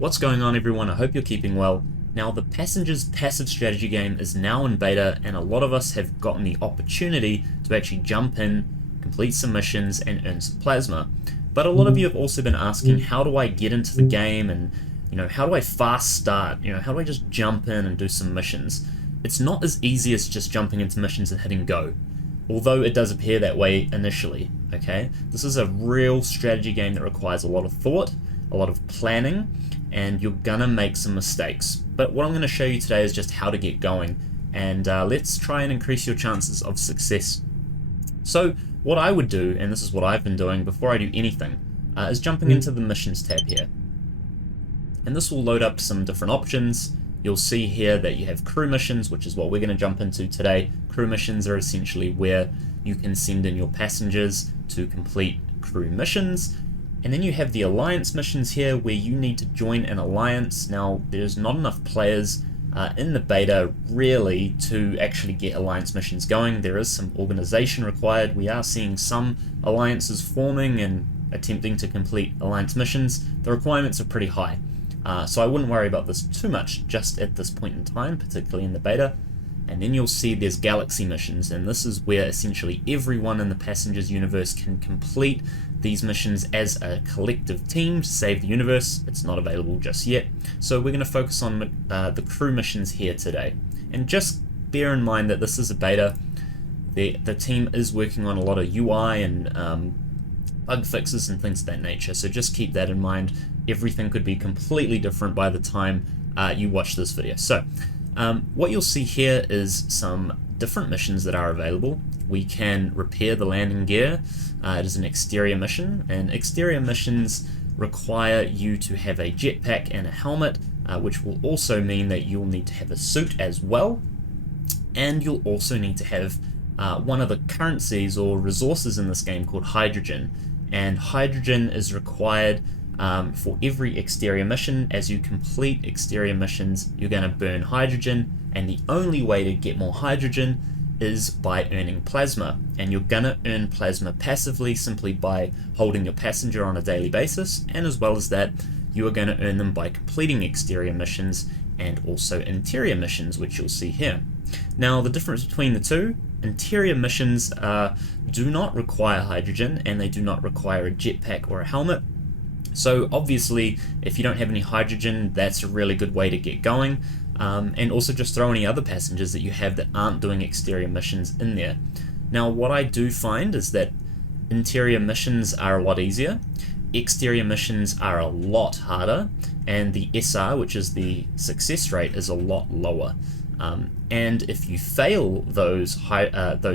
What's going on, everyone? I hope you're keeping well. Now, the Passengers passive strategy game is now in beta, and a lot of us have gotten the opportunity to actually jump in, complete some missions, and earn some plasma. But a lot of you have also been asking, how do I get into the game, and how do I fast start? How do I just jump in and do some missions? It's not as easy as just jumping into missions and hitting go, although it does appear that way initially. Okay, this is a real strategy game that requires a lot of thought, a lot of planning, and you're gonna make some mistakes. But what I'm going to show you today is just how to get going, and let's try and increase your chances of success. So what I would do, and this is what I've been doing before I do anything, is jumping into the missions tab here. And this will load up some different options. You'll see here that you have crew missions, which is what we're going to jump into today. Crew missions are essentially where you can send in your passengers to complete crew missions. And then you have the alliance missions here, where you need to join an alliance. Now, there's not enough players in the beta really to actually get alliance missions going. There is some organization required. We are seeing some alliances forming and attempting to complete alliance missions. The requirements are pretty high, so I wouldn't worry about this too much just at this point in time, particularly in the beta. And then you'll see there's galaxy missions, and this is where essentially everyone in the Passengers universe can complete these missions as a collective team to save the universe. It's not available just yet, so we're going to focus on the crew missions here today. And just bear in mind that this is a beta. The team is working on a lot of UI and bug fixes and things of that nature, so just keep that in mind. Everything could be completely different by the time you watch this video. So what you'll see here is some different missions that are available. We can repair the landing gear. It is an exterior mission, and exterior missions require you to have a jetpack and a helmet, which will also mean that you'll need to have a suit as well, and you'll also need to have one of the currencies or resources in this game called hydrogen. And hydrogen is required for every exterior mission. As you complete exterior missions, you're going to burn hydrogen, and the only way to get more hydrogen is by earning plasma. And you're going to earn plasma passively simply by holding your passenger on a daily basis, and as well as that, you are going to earn them by completing exterior missions and also interior missions, which you'll see here. Now, the difference between the two: interior missions do not require hydrogen, and they do not require a jetpack or a helmet. So obviously, if you don't have any hydrogen, that's a really good way to get going, and also just throw any other passengers that you have that aren't doing exterior missions in there. Now, what I do find is that interior missions are a lot easier, exterior missions are a lot harder, and the SR, which is the success rate, is a lot lower. And if you fail those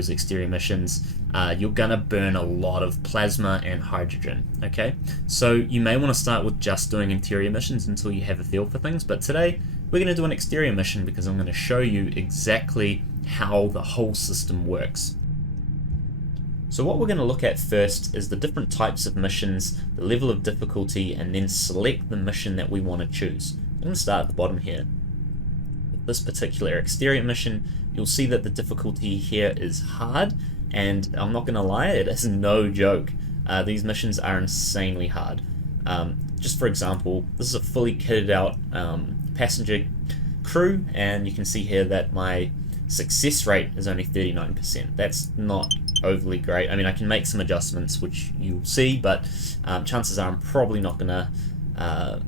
exterior missions, you're gonna burn a lot of plasma and hydrogen. Okay, so you may want to start with just doing interior missions until you have a feel for things, but today we're going to do an exterior mission because I'm going to show you exactly how the whole system works. So what we're going to look at first is the different types of missions, the level of difficulty, and then select the mission that we want to choose. I'm going to start at the bottom here. With this particular exterior mission, you'll see that the difficulty here is hard, and I'm not going to lie, it is no joke. These missions are insanely hard. Just for example, this is a fully kitted out passenger crew, and you can see here that my success rate is only 39%. That's not overly great. I mean, I can make some adjustments, which you'll see, but chances are I'm probably not going to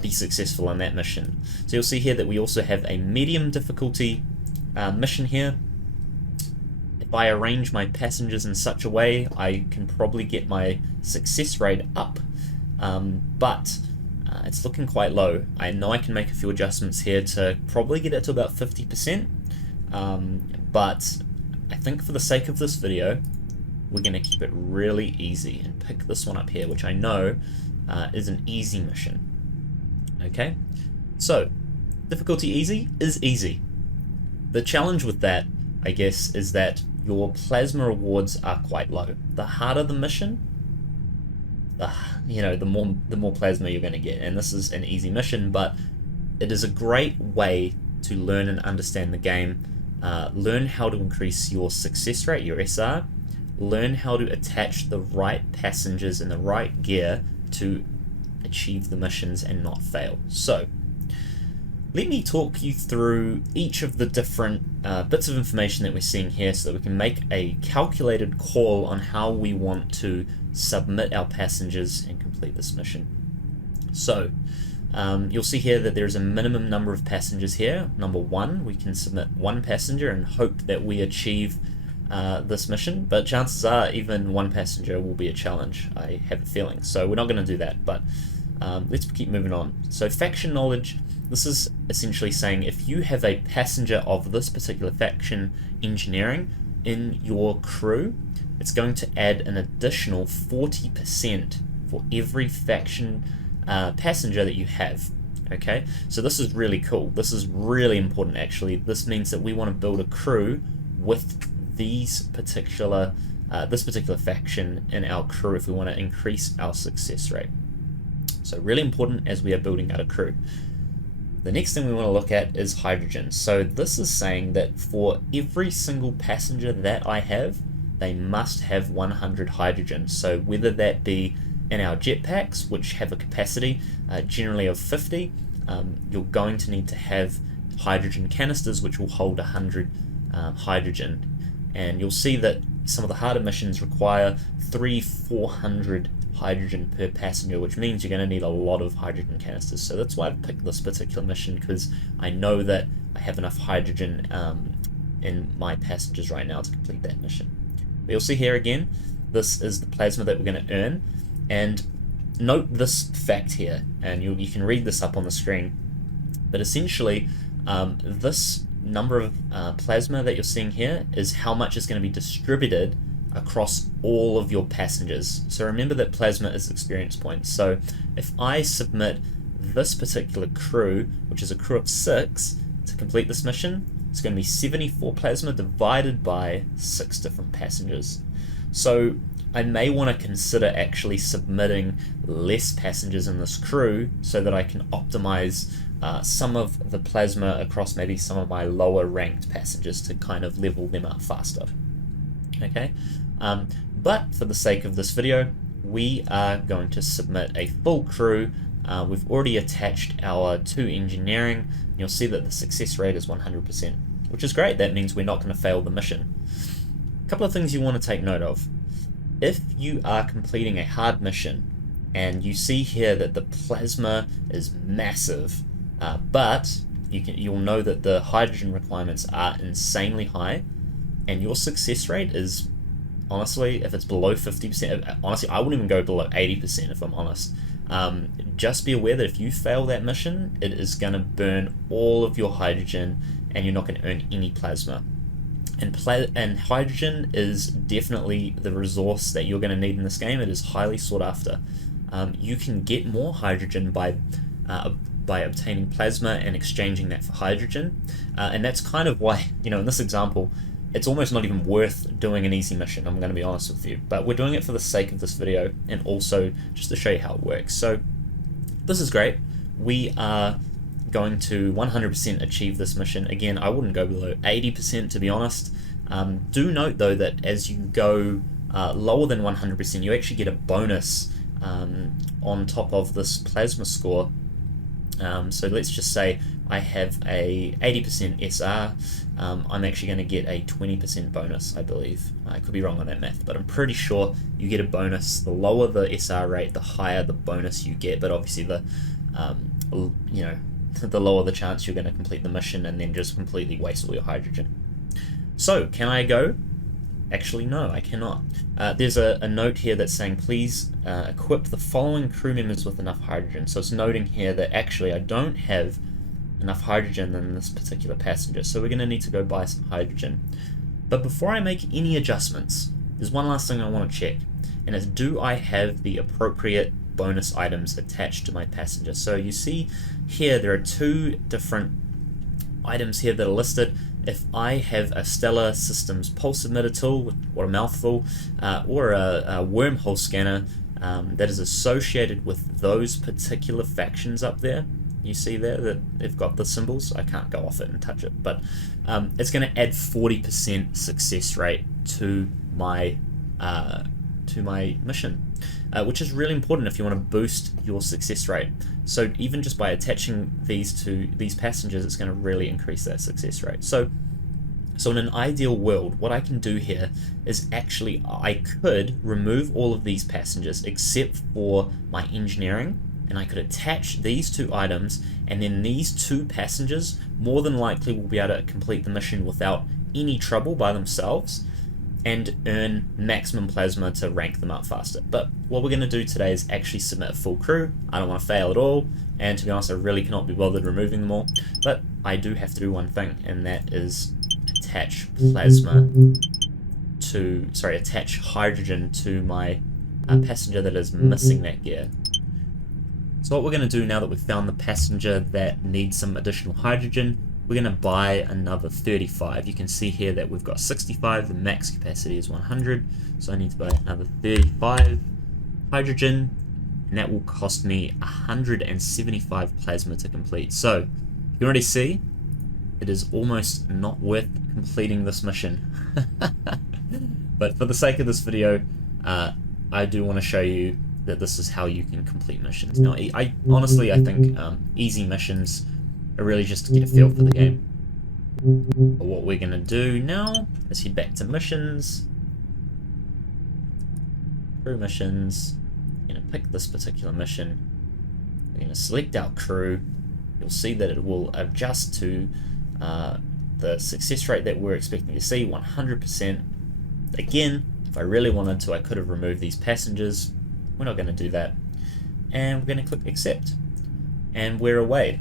be successful on that mission. So you'll see here that we also have a medium difficulty mission here. If I arrange my passengers in such a way, I can probably get my success rate up, but it's looking quite low. I know I can make a few adjustments here to probably get it to about 50%, but I think for the sake of this video, we're going to keep it really easy and pick this one up here, which I know is an easy mission. Okay, so difficulty easy is easy. The challenge with that, I guess, is that your plasma rewards are quite low. The harder the mission, the more plasma you're going to get. And this is an easy mission, but it is a great way to learn and understand the game. Learn how to increase your success rate, your SR. Learn how to attach the right passengers in the right gear to achieve the missions and not fail. So let me talk you through each of the different bits of information that we're seeing here so that we can make a calculated call on how we want to submit our passengers and complete this mission. So you'll see here that there's a minimum number of passengers here. Number 1, we can submit 1 passenger and hope that we achieve this mission, but chances are even 1 passenger will be a challenge, I have a feeling. So we're not going to do that, but let's keep moving on. So faction knowledge, this is essentially saying if you have a passenger of this particular faction engineering in your crew, it's going to add an additional 40% for every faction passenger that you have. Okay, so this is really cool. This is really important actually. This means that we want to build a crew with this particular faction in our crew if we want to increase our success rate. So really important as we are building out a crew. The next thing we want to look at is hydrogen. So this is saying that for every single passenger that I have, they must have 100 hydrogen. So whether that be in our jetpacks, which have a capacity generally of 50, you're going to need to have hydrogen canisters which will hold 100 hydrogen. And you'll see that some of the harder missions require 400 hydrogen per passenger, which means you're going to need a lot of hydrogen canisters. So that's why I've picked this particular mission, because I know that I have enough hydrogen in my passengers right now to complete that mission. But you'll see here again, this is the plasma that we're going to earn. And note this fact here, and you can read this up on the screen. But essentially, this number of plasma that you're seeing here is how much is going to be distributed across all of your passengers. So remember that plasma is experience points. So if I submit this particular crew, which is a crew of 6, to complete this mission, it's going to be 74 plasma divided by 6 different passengers. So I may want to consider actually submitting less passengers in this crew so that I can optimize some of the plasma across maybe some of my lower ranked passengers to kind of level them up faster. Okay, but for the sake of this video, we are going to submit a full crew. We've already attached our 2 engineering. You'll see that the success rate is 100%, which is great. That means we're not going to fail the mission. A couple of things you want to take note of. If you are completing a hard mission and you see here that the plasma is massive, but you'll know that the hydrogen requirements are insanely high, and your success rate is, honestly, if it's below 50%, honestly, I wouldn't even go below 80% if I'm honest. Just be aware that if you fail that mission, it is going to burn all of your hydrogen and you're not going to earn any plasma. And hydrogen is definitely the resource that you're going to need in this game. It is highly sought after. You can get more hydrogen by obtaining plasma and exchanging that for hydrogen, and that's kind of why, in this example, it's almost not even worth doing an easy mission, I'm going to be honest with you, but we're doing it for the sake of this video and also just to show you how it works. So this is great. We are going to 100% achieve this mission. Again, I wouldn't go below 80% to be honest. Do note though that as you go lower than 100%, you actually get a bonus on top of this plasma score. So let's just say I have a 80% SR, I'm actually going to get a 20% bonus, I believe. I could be wrong on that math, but I'm pretty sure you get a bonus. The lower the SR rate, the higher the bonus you get, but obviously the lower the chance you're going to complete the mission and then just completely waste all your hydrogen. So, can I go? Actually, no, I cannot. There's a note here that's saying, please equip the following crew members with enough hydrogen. So it's noting here that actually I don't have enough hydrogen in this particular passenger, so we're going to need to go buy some hydrogen. But before I make any adjustments, there's one last thing I want to check, and it's, do I have the appropriate bonus items attached to my passenger? So you see here there are 2 different items here that are listed. If I have a Stellar Systems pulse emitter tool, what a mouthful, or a wormhole scanner that is associated with those particular factions up there, you see there that they've got the symbols. I can't go off it and touch it, but it's going to add 40% success rate to my to my mission, which is really important if you want to boost your success rate. So even just by attaching these to these passengers, it's going to really increase that success rate. So in an ideal world, what I can do here is actually I could remove all of these passengers except for my engineering, and I could attach these two items, and then these two passengers more than likely will be able to complete the mission without any trouble by themselves and earn maximum plasma to rank them up faster. But what we're going to do today is actually submit a full crew. I don't want to fail at all, and to be honest, I really cannot be bothered removing them all, but I do have to do one thing, and that is attach hydrogen to my passenger that is missing that gear. So what we're going to do now that we've found the passenger that needs some additional hydrogen, we're going to buy another 35. You can see here that we've got 65, the max capacity is 100, so I need to buy another 35 hydrogen, and that will cost me 175 plasma to complete. So you can already see it is almost not worth completing this mission. But for the sake of this video, I do want to show you that this is how you can complete missions. Now, I honestly think easy missions are really just to get a feel for the game. But what we're going to do now is head back to missions, crew missions. We're going to pick this particular mission. We're going to select our crew. You'll see that it will adjust to the success rate that we're expecting to see, 100%. Again, if I really wanted to, I could have removed these passengers. We're not going to do that. And we're going to click accept. And we're away.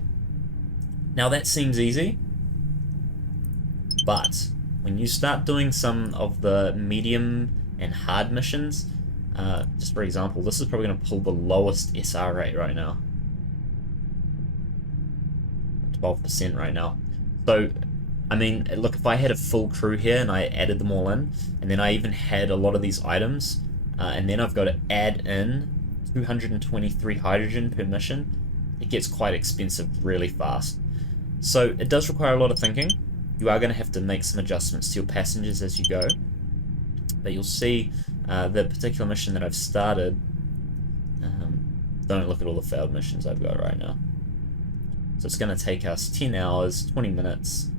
Now that seems easy, but when you start doing some of the medium and hard missions, just for example, this is probably going to pull the lowest SR rate right now. 12% right now. So, I mean, look, if I had a full crew here and I added them all in, and then I even had a lot of these items, and then I've got to add in 223 hydrogen per mission, it gets quite expensive really fast. So it does require a lot of thinking. You are going to have to make some adjustments to your passengers as you go. But you'll see the particular mission that I've started, don't look at all the failed missions I've got right now. So it's going to take us 10 hours, 20 minutes.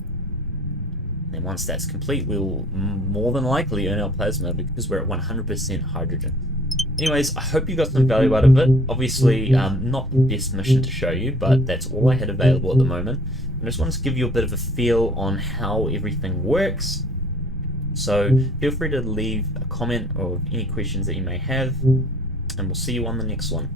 And once that's complete, we'll more than likely earn our plasma because we're at 100% hydrogen. Anyways, I hope you got some value out of it. Obviously, not the best mission to show you, but that's all I had available at the moment. I just wanted to give you a bit of a feel on how everything works. So feel free to leave a comment or any questions that you may have, and we'll see you on the next one.